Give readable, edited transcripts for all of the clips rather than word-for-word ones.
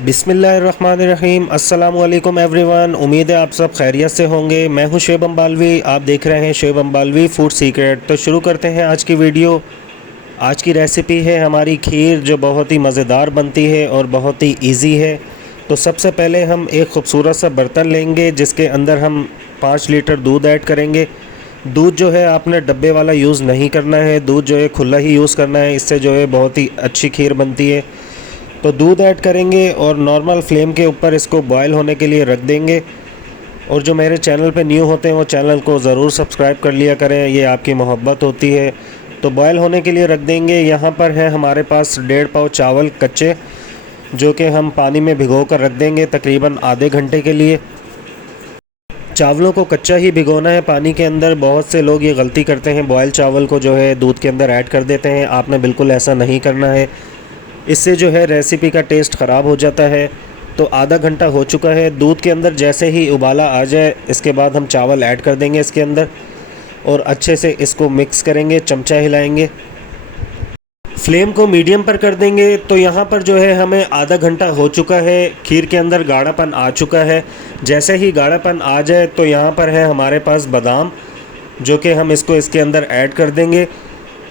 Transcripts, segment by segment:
बिस्मिल्लाहिर्रहमानिर्रहीम। अस्सलामुअलैकुम एवरीवन। उम्मीद है आप सब खैरियत से होंगे। मैं हूं शुएब अम्बालवी, आप देख रहे हैं शुएब अम्बालवी फूड सीक्रेट। तो शुरू करते हैं आज की वीडियो। आज की रेसिपी है हमारी खीर, जो बहुत ही मज़ेदार बनती है और बहुत ही इजी है। तो सबसे पहले हम एक ख़ूबसूरत सा बर्तन लेंगे जिसके अंदर हम 5 लीटर दूध ऐड करेंगे। दूध जो है आपने डब्बे वाला यूज़ नहीं करना है, दूध जो है खुला ही यूज़ करना है। इससे जो है बहुत ही अच्छी खीर बनती है। तो दूध ऐड करेंगे और नॉर्मल फ्लेम के ऊपर इसको बॉयल होने के लिए रख देंगे। और जो मेरे चैनल पे न्यू होते हैं वो चैनल को ज़रूर सब्सक्राइब कर लिया करें, ये आपकी मोहब्बत होती है। तो बॉयल होने के लिए रख देंगे। यहाँ पर है हमारे पास 1.5 पाव चावल कच्चे, जो कि हम पानी में भिगो कर रख देंगे तकरीबन आधे घंटे के लिए। चावलों को कच्चा ही भिगोना है पानी के अंदर। बहुत से लोग ये गलती करते हैं, बॉयल चावल को जो है दूध के अंदर ऐड कर देते हैं। आपने बिल्कुल ऐसा नहीं करना है, इससे जो है रेसिपी का टेस्ट ख़राब हो जाता है। तो आधा घंटा हो चुका है। दूध के अंदर जैसे ही उबाला आ जाए इसके बाद हम चावल ऐड कर देंगे इसके अंदर और अच्छे से इसको मिक्स करेंगे, चमचा हिलाएंगे। फ्लेम को मीडियम पर कर देंगे। तो यहाँ पर जो है हमें आधा घंटा हो चुका है, खीर के अंदर गाढ़ापन आ चुका है। जैसे ही गाढ़ापन आ जाए तो यहाँ पर है हमारे पास बादाम, जो कि हम इसको इसके अंदर ऐड कर देंगे।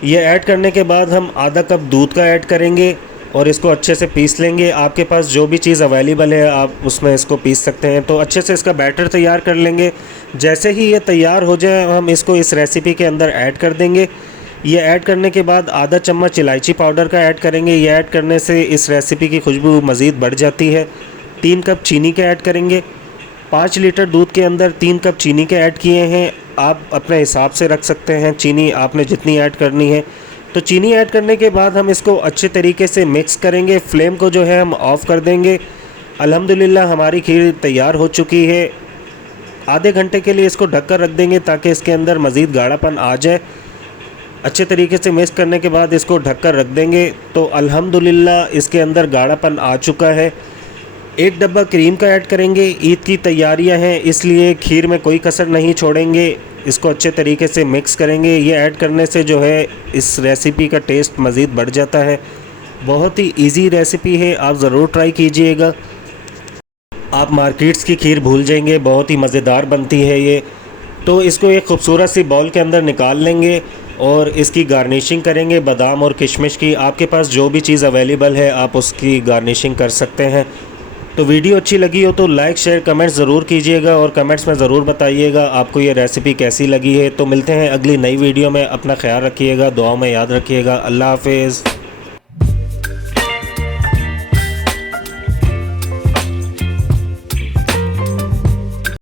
ये ऐड करने के बाद हम आधा कप दूध का ऐड करेंगे और इसको अच्छे से पीस लेंगे। आपके पास जो भी चीज़ अवेलेबल है आप उसमें इसको पीस सकते हैं। तो अच्छे से इसका बैटर तैयार कर लेंगे। जैसे ही ये तैयार हो जाए हम इसको इस रेसिपी के अंदर ऐड कर देंगे। ये ऐड करने के बाद आधा चम्मच इलायची पाउडर का ऐड करेंगे। ये ऐड करने से इस रेसिपी की खुशबू मज़ीद बढ़ जाती है। 3 कप चीनी के ऐड करेंगे। 5 लीटर दूध के अंदर 3 कप चीनी के ऐड किए हैं। आप अपने हिसाब से रख सकते हैं चीनी आपने जितनी ऐड करनी है। तो चीनी ऐड करने के बाद हम इसको अच्छे तरीके से मिक्स करेंगे। फ्लेम को जो है हम ऑफ़ कर देंगे। अल्हम्दुलिल्लाह हमारी खीर तैयार हो चुकी है। आधे घंटे के लिए इसको ढककर रख देंगे ताकि इसके अंदर मज़ीद गाढ़ापन आ जाए। अच्छे तरीके से मिक्स करने के बाद इसको ढककर रख देंगे। तो अल्हम्दुलिल्लाह इसके अंदर गाढ़ापन आ चुका है। 1 डब्बा क्रीम का ऐड करेंगे। ईद की तैयारियां हैं इसलिए खीर में कोई कसर नहीं छोड़ेंगे। इसको अच्छे तरीके से मिक्स करेंगे। ये ऐड करने से जो है इस रेसिपी का टेस्ट मज़ीद बढ़ जाता है। बहुत ही इजी रेसिपी है, आप ज़रूर ट्राई कीजिएगा। आप मार्केट्स की खीर भूल जाएंगे, बहुत ही मज़ेदार बनती है ये। तो इसको एक खूबसूरत सी बाउल के अंदर निकाल लेंगे और इसकी गार्निशिंग करेंगे बादाम और किशमिश की। आपके पास जो भी चीज़ अवेलेबल है आप उसकी गार्निशिंग कर सकते हैं। तो वीडियो अच्छी लगी हो तो लाइक शेयर कमेंट्स ज़रूर कीजिएगा और कमेंट्स में ज़रूर बताइएगा आपको ये रेसिपी कैसी लगी है। तो मिलते हैं अगली नई वीडियो में। अपना ख्याल रखिएगा, दुआओं में याद रखिएगा। अल्लाह हाफ़िज़।